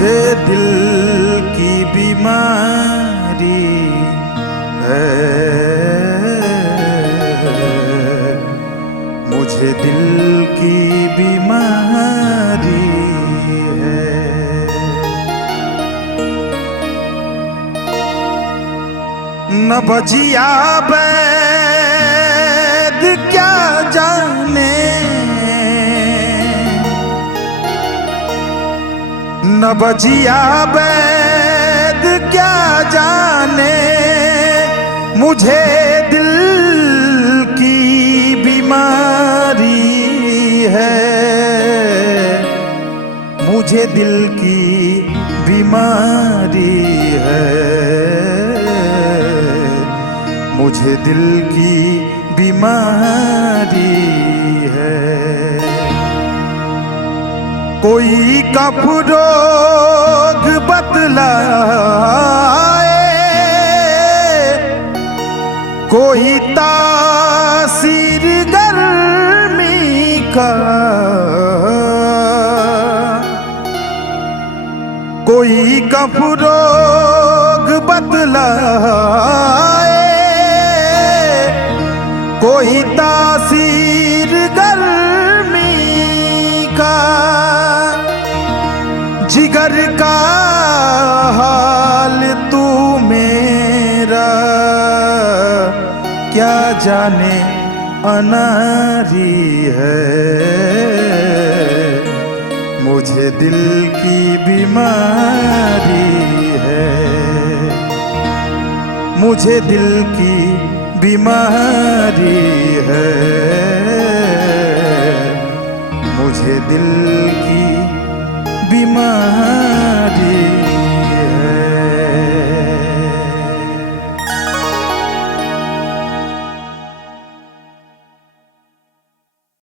मुझे दिल की बीमारी है, मुझे दिल की बीमारी है। न बजिया वैद क्या जाने, न बजिया वैद क्या जाने, मुझे दिल की बीमारी है, मुझे दिल की बीमारी है, मुझे दिल की बीमारी है। कोई कफ रोग बतलाए, कोई तासीर गर्मी का, कोई कफ रोग बतलाए, कोई तासीर गर्मी का, जिगर का हाल तू मेरा क्या जाने अनारी है, मुझे दिल की बीमारी है, मुझे दिल की बीमारी है, मुझे दिल की बीमारी